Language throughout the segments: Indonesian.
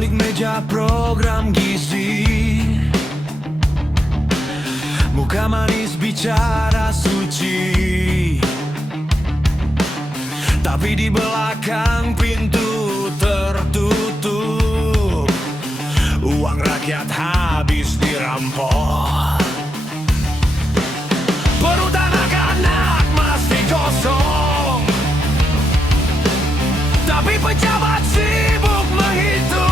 balik meja program gizi, muka manis bicara suci, tapi di belakang pintu tertutup. Uang rakyat habis dirampok. Perut anak-anak masih kosong, tapi pejabat sibuk menghitung.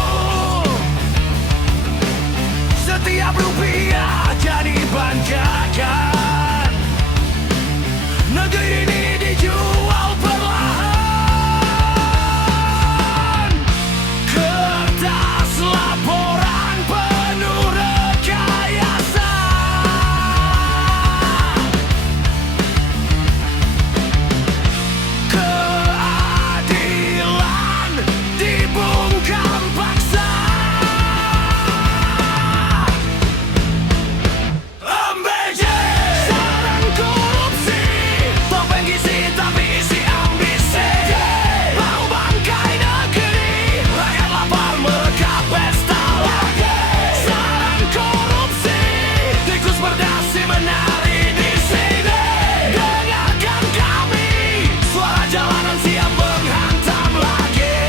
Setiap rupiah jadi bancakan. Negeri ini dijual perlahan. Kertas laporan penuh rekayasa. Keadilan dibungkam paksa. MBJ, sarang korupsi, topeng gizi tapi isi ambisi. Bau bangkai negeri, rakyat lapar mereka pesta lagi. Sarang korupsi, tikus berdasi menari di sini. Dengarkan kami, suara jalanan siap menghantam lagi.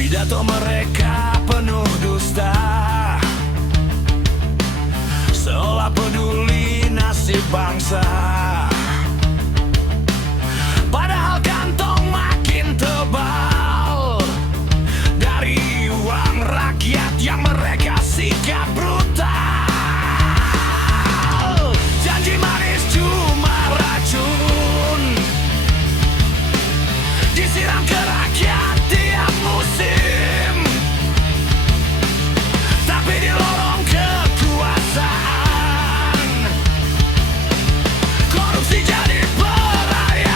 Pidato mereka penuh dusta, seolah peduli nasib bangsa. Padahal kantong makin tebal dari uang rakyat yang mereka sikat brutal. Janji manis cuma racun, disiram ke rakyat tiap musim. Tapi di lorong kekuasaan, korupsi jadi perayaan.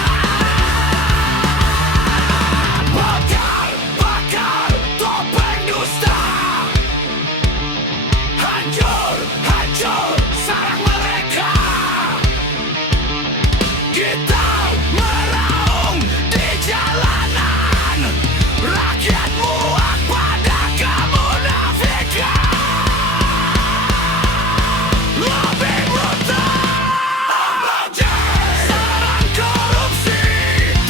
Bakar, bakar topeng dusta. Hancur, hancur sarang mereka. Kita meraung di jalanan, rakyat muak pada kemunafikan. Lebih brutal. Sarang korupsi,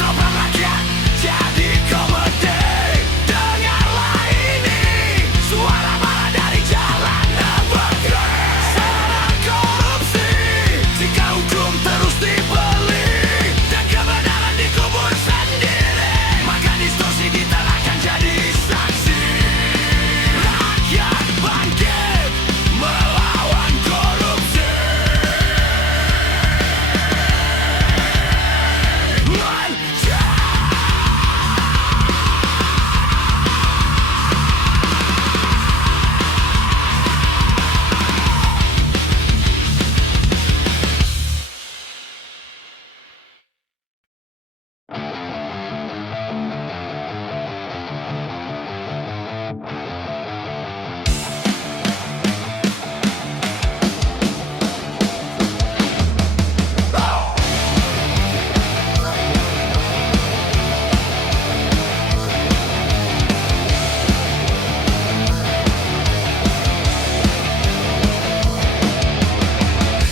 topeng rakyat jadi komedi. Dengarlah ini, suara marah dari jalanan negeri. Sarang korupsi, jika hukum terus dibeli dan kebenaran dikubur sendiri, maka distorsi ditanahkan jadi saksi. Rakyat bangkit melawan korupsi.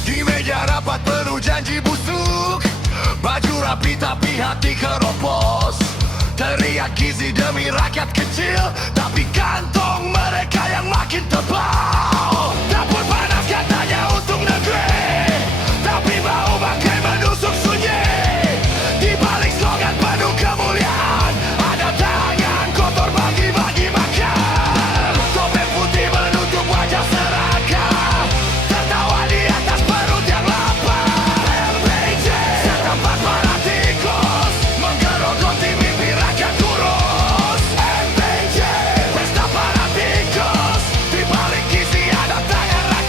Di meja rapat penuh janji busuk, baju rapi tapi hati keropos. Teriak gizi demi rakyat kecil, tapi kantong mereka yang makin tebal. Dapur panas katanya untuk negeri, tapi bau bangkai menusuk sunyi. Di balik slogan penuh kemuliaan, ada tangan kotor bagi-bagi makan. Topeng putih menutup wajah serakah, tertawa di atas perut yang lapar. MBJ, setempat para tikus menggerogoti mimpi rakyat kurus. MBJ, pesta para tikus, di balik gizi ada tangan rakyat.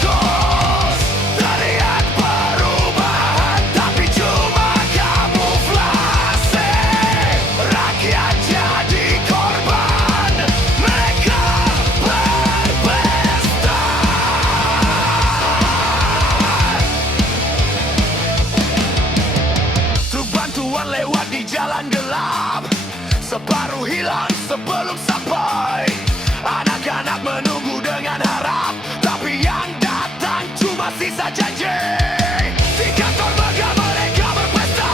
Perempuan lewat di jalan gelap, separuh hilang sebelum sampai. Anak-anak menunggu dengan harap, tapi yang datang cuma sisa janji. Di kantor megah mereka berpesta,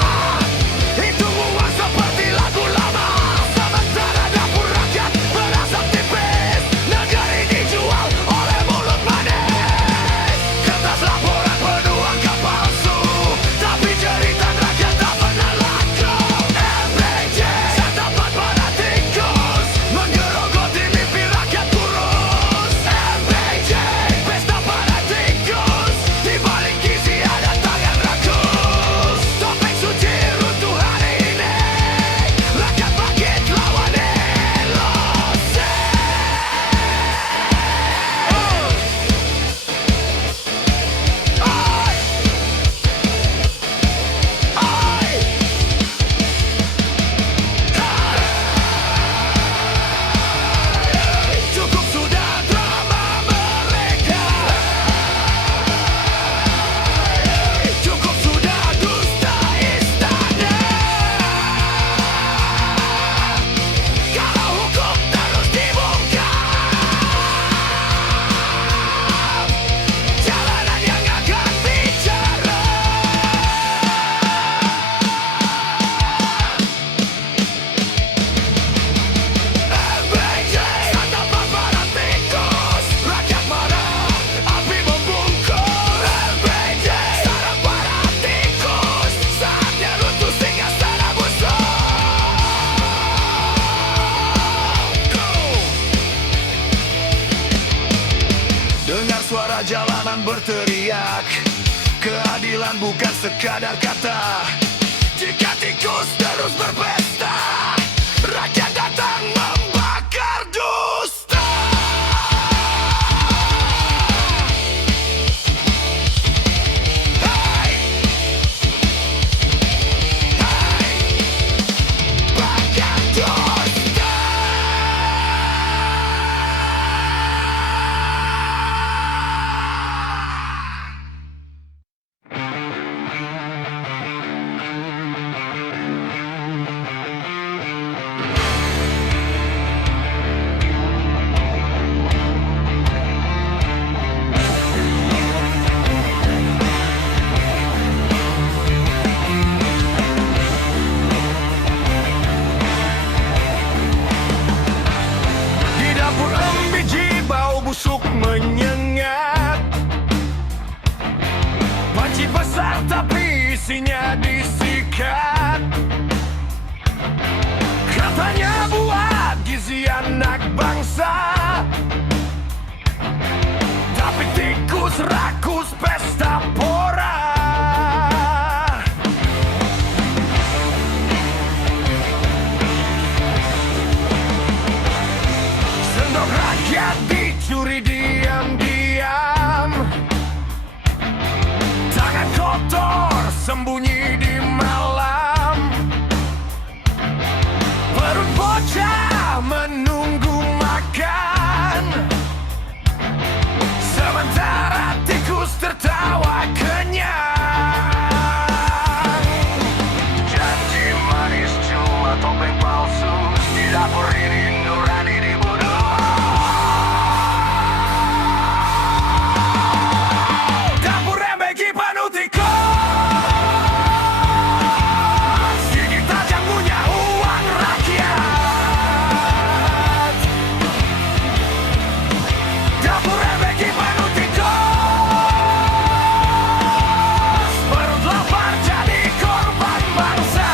hitung uang seperti lagu lama. Sementara dapur rakyat berasap tipis, negeri dijual oleh mulut manis. Kertas laporan penuh angka palsu, tapi jeritan rakyat tak pernah laku. MBJ santapan para tikus, menggerogoti mimpi rakyat kurus. MBJ pesta para tikus, di balik gizi ada tangan rakus. Topeng suci runtuh hari ini, rakyat bangkit lawan elosi. Cukup sudah drama mereka, cukup sudah dusta istana. Kalau hukum terus dibuka, jalanan yang akan bicara. MBJ santapan para tikus, rakyat marah, api membungkus. MBJ sarang para tikus, saatnya runtuh singgahsana musuh. Dengar suara jalanan berteriak, keadilan bukan sekadar kata. Jika tikus terus berpesta, rakyat datang membakar dusta. Hai, hai, bakar dusta. Di dapur MBJ bau busuk menyengat, panci besar tapi isinya disikat. Katanya buat gizi anak bangsa, tapi tikus rakus pesta pora. Sendok rakyat dicuri diam-diam, tangan kotor sembunyi di malam. Perut bocah menunggu makan, sementara tikus tertawa kenyang. Janji manis cuma topeng palsu, di dapur ini nurani dibunuh. Dapur MBJ penuh tikus, gigi tajam punya uang rakyat. Dapur MBJ penuh tikus, perut lapar jadi korban bangsa.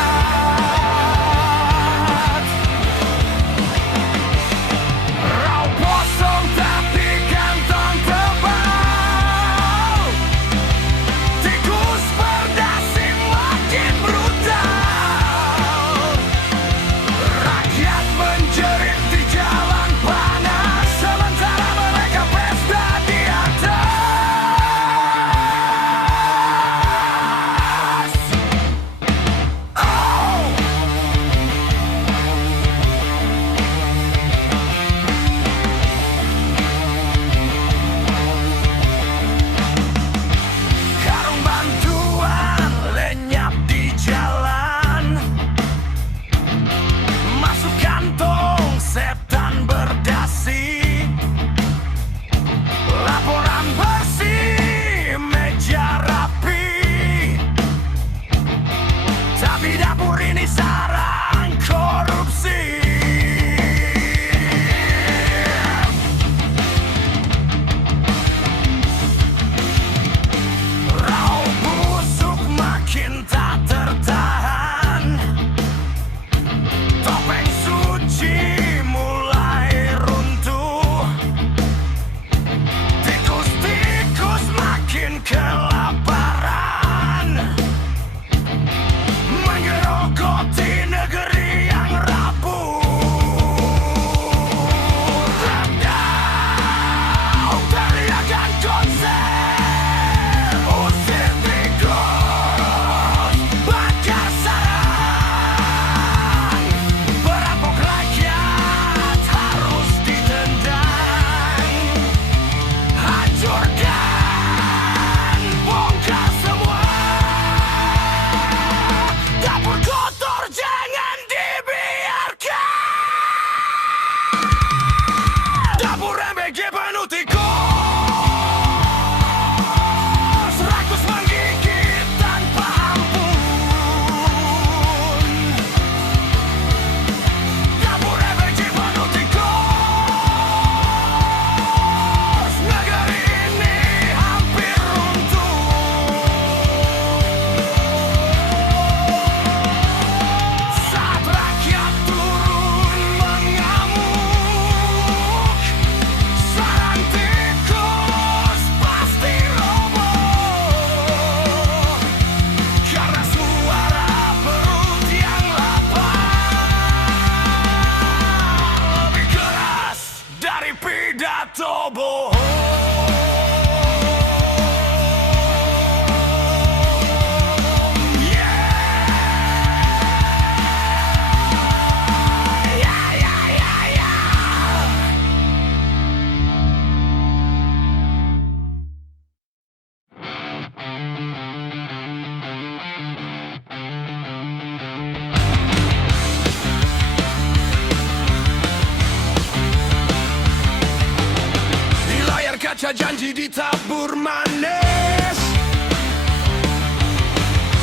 Bisa janji ditabur manis.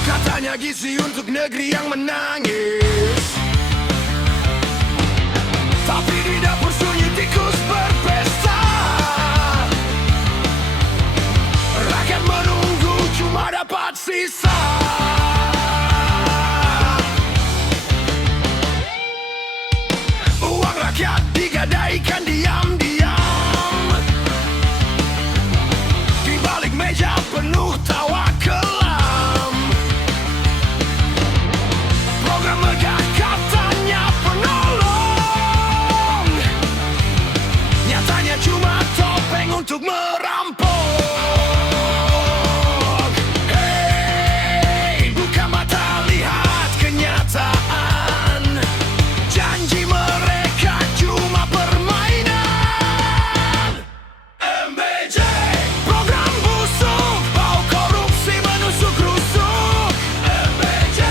Katanya gizi untuk negeri yang menangis, tapi di dapur sunyi tikus berpesta. Rakyat menunggu cuma dapat sisa. Uang rakyat digadaikan diam-diam di balik meja penuh tawa kelam. Program megah katanya penolong, nyatanya cuma topeng untuk merampok. Hey, buka mata lihat kenyataan. Janji mereka cuma permainan. MBJ, program busuk, bau korupsi menusuk rusuk. MBJ,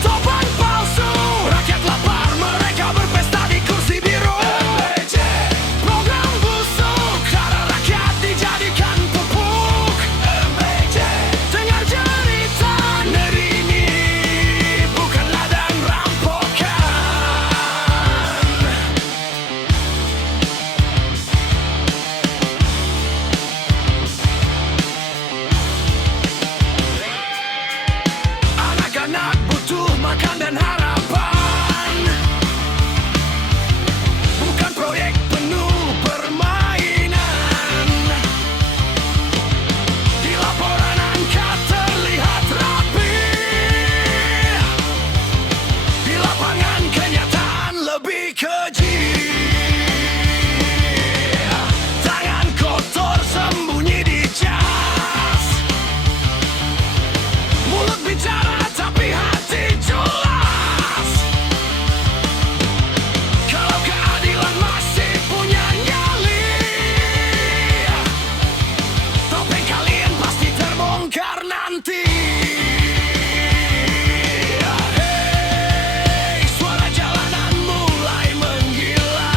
topeng palsu, rakyat lapar mereka berpesta di kursi biru. MBJ, program busuk, cara rakyat dijadikan pupuk. MBJ, dengar cerita negeri ini bukan ladang rampokan. Anak-anak butuh makan dan harapan, bukan proyek penuh permainan. Di laporan angka terlihat rapi, di lapangan kenyataan lebih keji. Tangan kotor sembunyi di jas, mulut bicara tapi hati jelas. Kalau keadilan masih punya nyali, topeng kalian pasti terbongkar nanti. Hey, suara jalanan mulai menggila,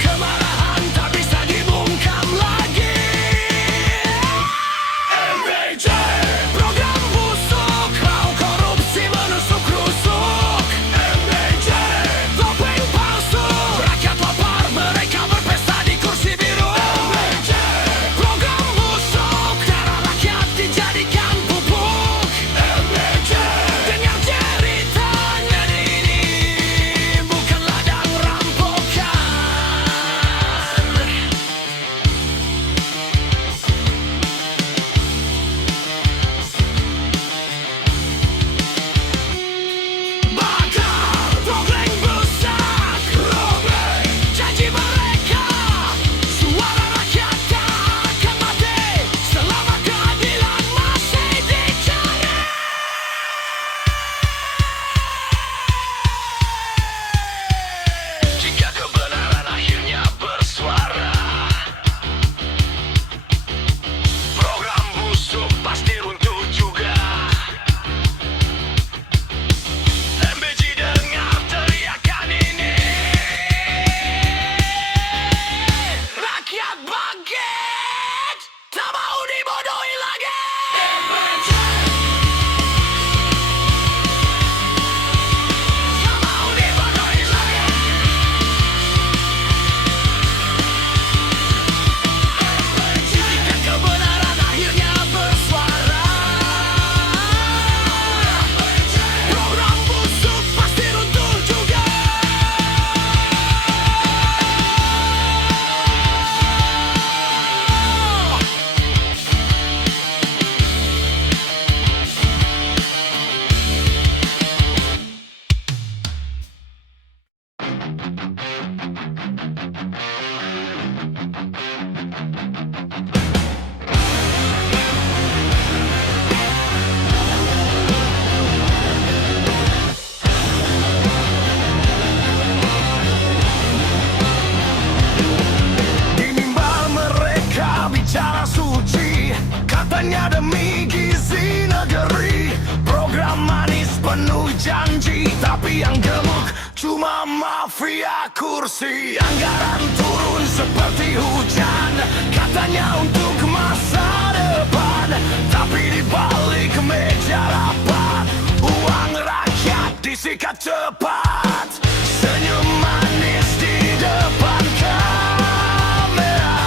kemarahan tak bisa dibungkam lagi. MBJ, program busuk, bau korupsi menusuk rusuk. MBJ, topeng palsu, rakyat lapar mereka berpesta di kursi biru. MBJ, program busuk, cara rakyat dijadikan pupuk. MBJ, dengar cerita negeri ini bukan ladang rampokan. Bakar, topeng besar, robek janji mereka. Suara rakyat tak akan mati selama keadilan masih dicari. Jika kebenaran akhirnya bersuara, program busuk pasti runtuh juga. MBJ dengar teriakan ini, rakyat bangkit, tak mau dibodohi lagi. MBJ, tak mau dibodohi lagi. Jika kebenaran akhirnya bersuara, program busuk pasti runtuh juga. Di mimbar mereka bicara suci, katanya demi gizi negeri. Program manis penuh janji, tapi yang gemuk cuma mafia kursi. Anggaran turun seperti hujan, katanya untuk masa depan, tapi di balik meja rapat uang rakyat disikat cepat. Senyum manis di depan kamera,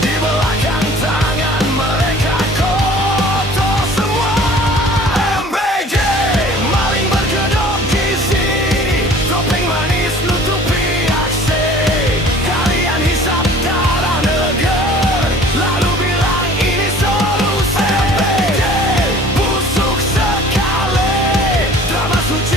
di belakang tangan mereka kotor semua. MBG, maling berkedok gizi, topeng manis nutupi aksi. Kalian hisap darah negeri, lalu bilang ini solusi. MBG, busuk sekali, drama suci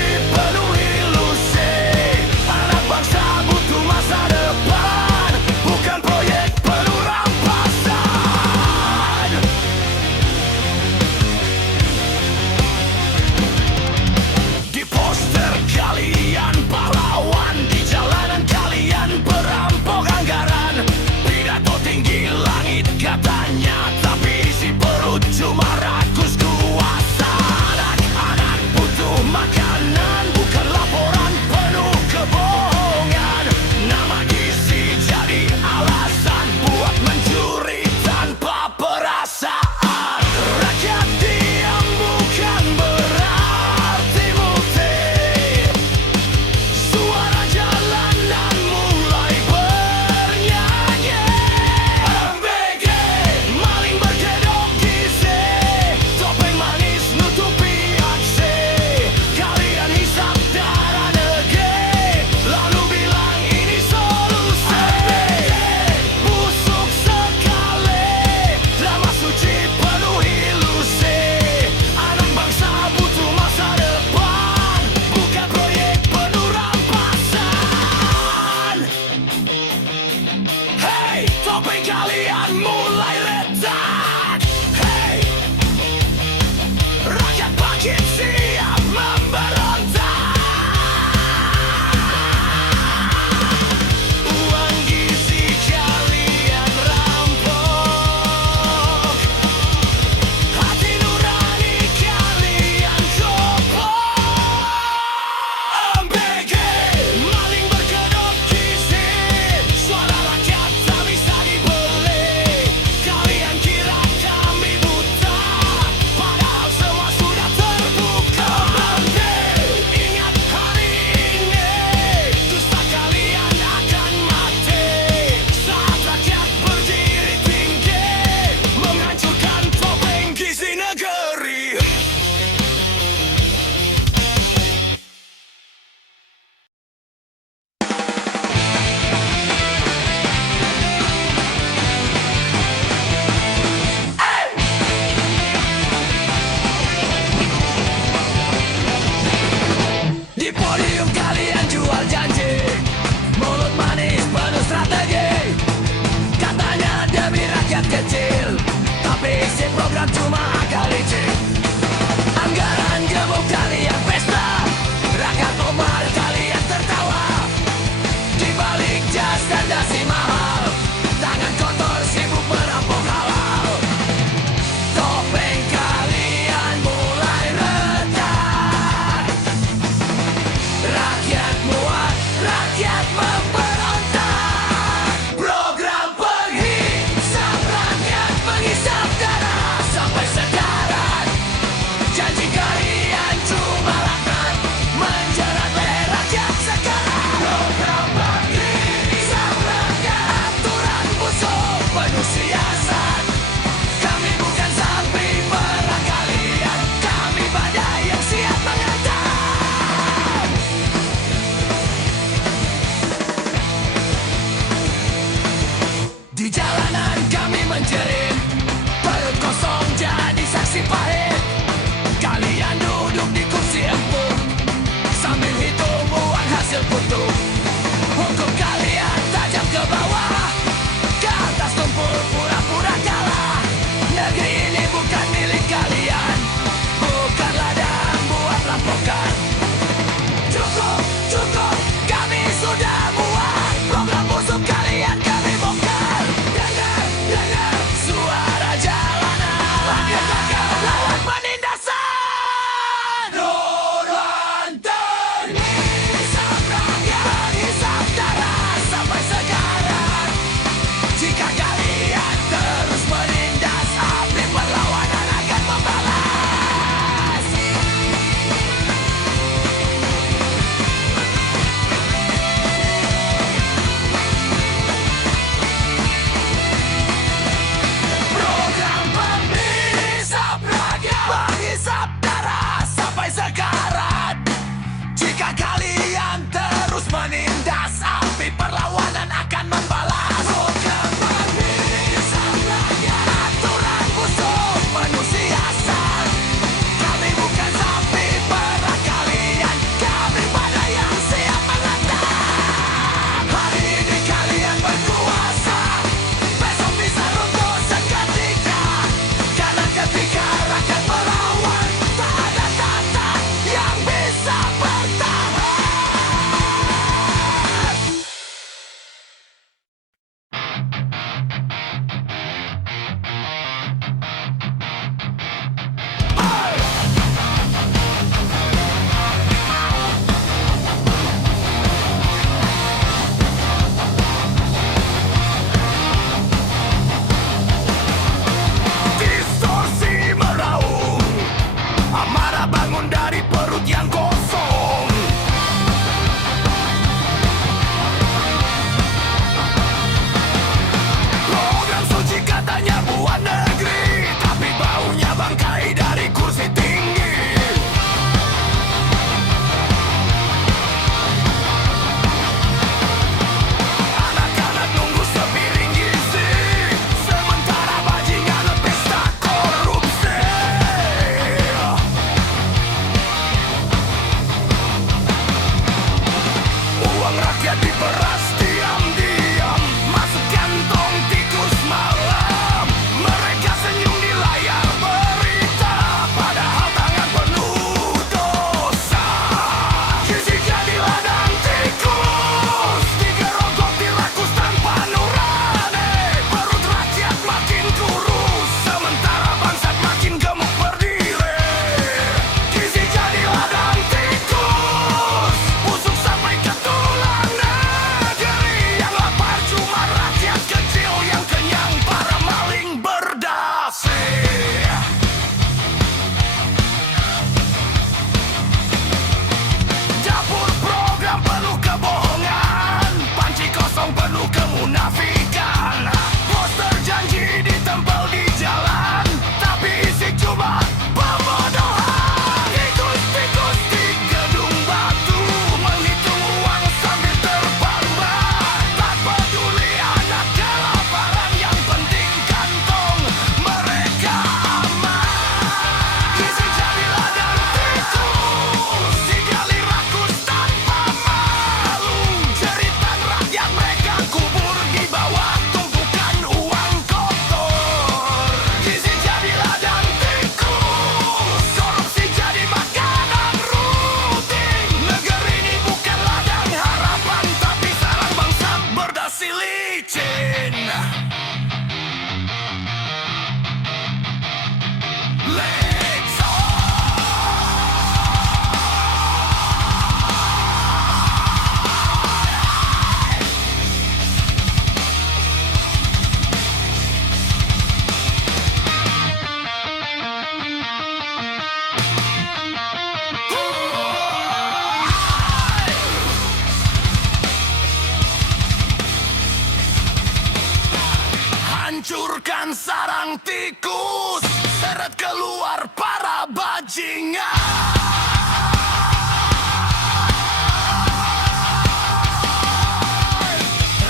ladang tikus, seret keluar para bajingan.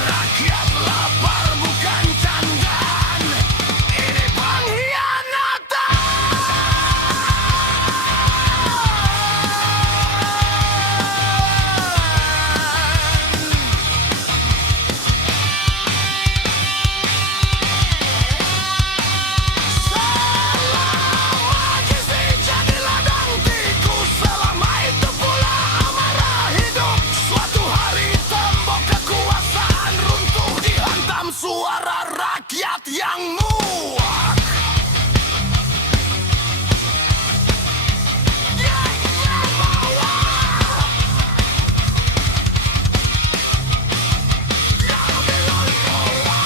Rakyat lapar bukan candaan, ini pengkhianatan. Selama gizi jadi ladang tikus, selama itu pula amarah hidup. Suatu hari tembok kekuasaan runtuh, dihantam suara rakyat yang muak. Gengnya bawah, yang dilolak.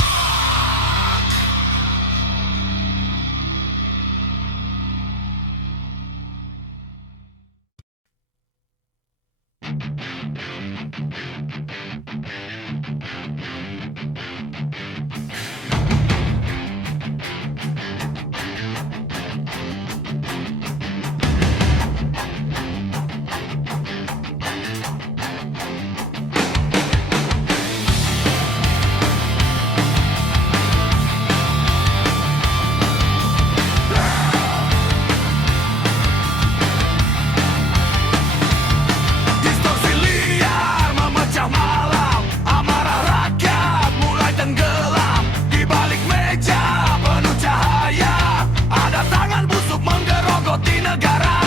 Distorsi liar memecah malam, amarah rakyat mulai tenggelam. Di balik meja penuh cahaya, ada tangan busuk menggerogoti negara.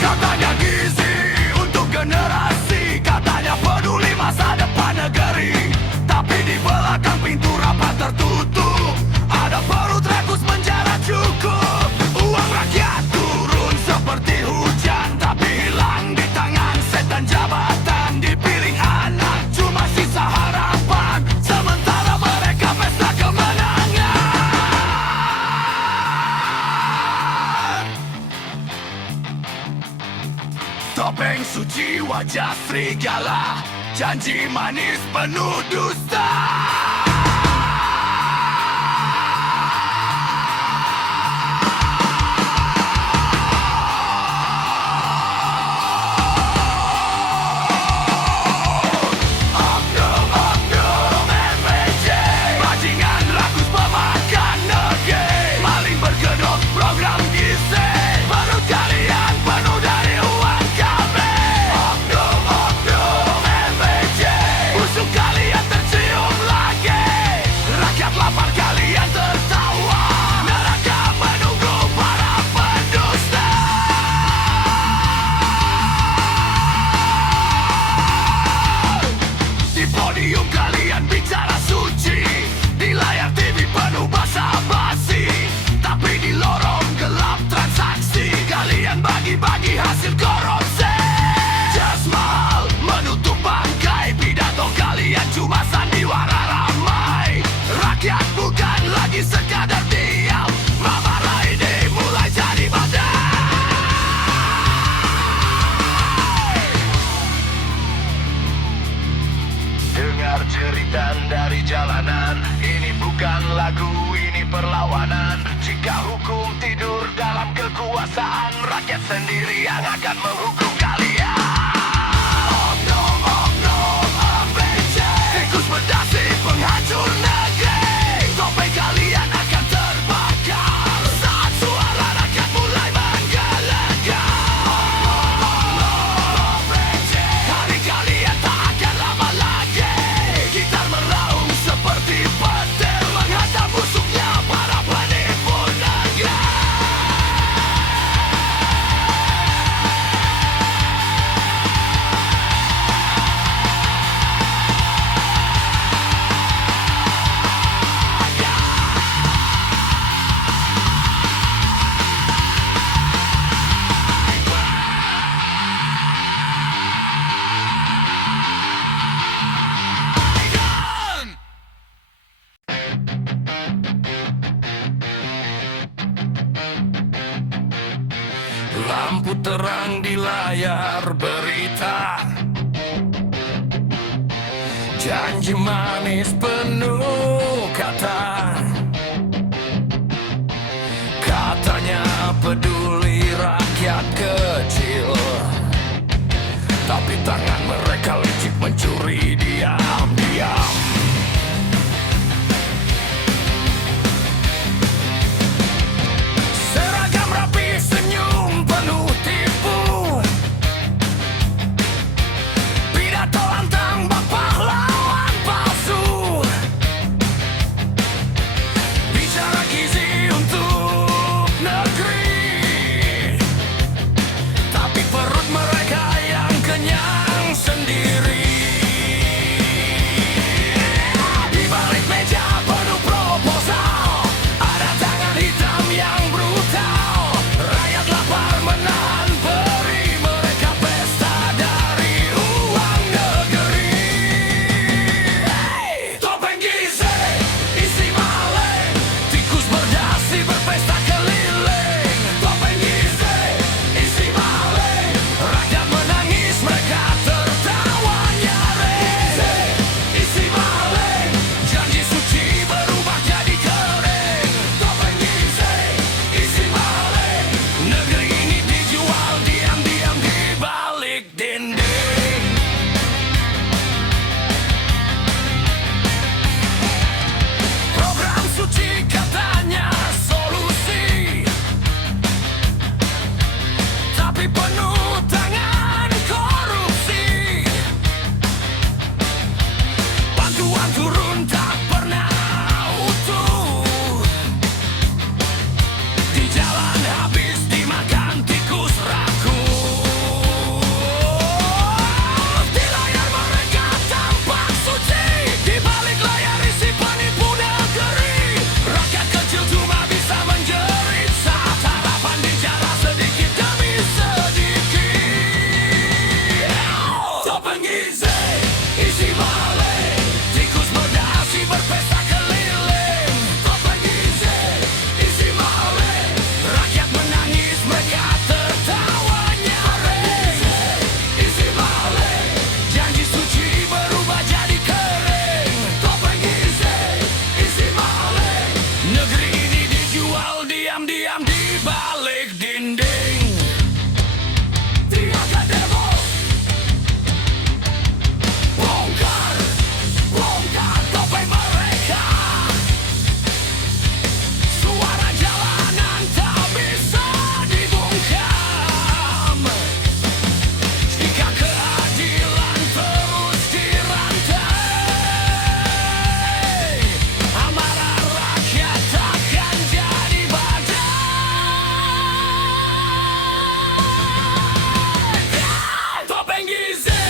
Katanya gizi untuk generasi, katanya peduli masa depan negeri. Tapi di belakang pintu rapat tertutup, ada perut rakus menjara cukup. Uang rakyat turun seperti hujan, tapi hilang di tangan setan jabatan. Dipilih anak cuma sisa harapan, sementara mereka pesta kemenangan. Topeng suci wajah serigala, janji manis penuh dusta. Oknum-oknum MPJ, bajingan rakus pemakan negeri, maling bergedok program gizi. Perut kalian penuh dari uang kami. Oknum-oknum MPJ, busuk kalian tercium lagi. Rakyat lapar kalian tertawa, neraka menunggu para pendusta. Di podium kalian bicara suci, di layar TV penuh basa-basi, tapi di lorong gelap transaksi kalian bagi-bagi hasil korupsi. Jas mahal menutup bangkai, pidato kalian cuma sandiwara ramai. Rakyat bukan lagi sekadar diam, amarah ini mulai jadi badai. Dengar jeritan dari jalanan, ini bukan lagu, ini perlawanan. Jika hukum tidur dalam kekuasaan, rakyat sendiri yang akan menghukum kalian. Oknum-oknum MPJ, tikus berdasi penghancur negeri. Topeng kalian akan terbakar saat suara rakyat mulai menggelegar. Oknum-oknum MPJ, hari kalian tak akan lama lagi. Gitar meraung seperti petir, menghantam busuknya para penipu negeri. Lampu terang di layar berita, Janji manis penuh kata, katanya peduli rakyat kecil, tapi tangan mereka licik mencuri diam-diam. Seragam rapi, senyum penuh tipu, pidato lantang bak pahlawan palsu, bicara gizi untuk negeri, tapi perut mereka yang kenyang sendiri. Di balik meja penuh proposal, ada tangan hitam yang brutal. Rakyat lapar menahan perih, mereka pesta dari uang negeri. Hey! Topeng gizi isi maleng, tikus berdasi berpesta keliling. Topeng gizi isi maleng, rakyat menangis mereka tertawa nyaring. Isi maleng, janji suci berubah jadi kering. Topeng gizi isi maleng, negeri ini dijual diam-diam di balik dinding. Program suci katanya solusi, tapi penuh tangan korupsi. Bantuan turun tak pernah utuh, di jalan habis dimakan tikus rakus. Di layar mereka tampak suci, di balik layar isi penipu negeri. Rakyat kecil cuma bisa menjerit saat harapan bicara sedikit demi sedikit. Topeng gizi isi maleng, tikus berdasi berpesta keliling. Topeng gizi isi maleng, rakyat menangis mereka tertawa nyaring. Isi maleng, janji suci berubah jadi kering. Topeng gizi isi maleng, negeri ini dijual diam-diam di balik dinding. Teriakan demo, bongkar, bongkar topeng mereka. Suara jalanan tak bisa dibungkam jika keadilan terus dirantai. Amarah rakyat takkan jadi badai. Topeng gizi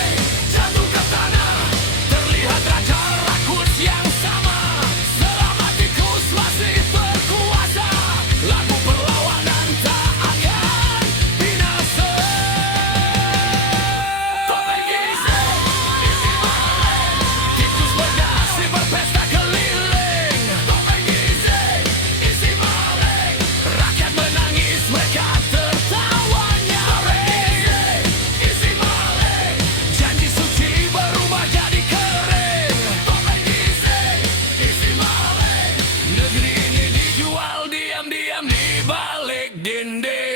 jatuh ke tanah, terlihat raja rakus yang sama. Selama tikus masih berkuasa, lagu perlawanan tak akan binasa. Topeng gizi isi maleng, tikus berdasi berpesta keliling. Topeng gizi isi maleng, rakyat menangis mereka tertawa nyaring. Isi maleng, janji suci berubah jadi kering. Topeng gizi isi maleng, negeri ini dijual diam-diam di balik dinding.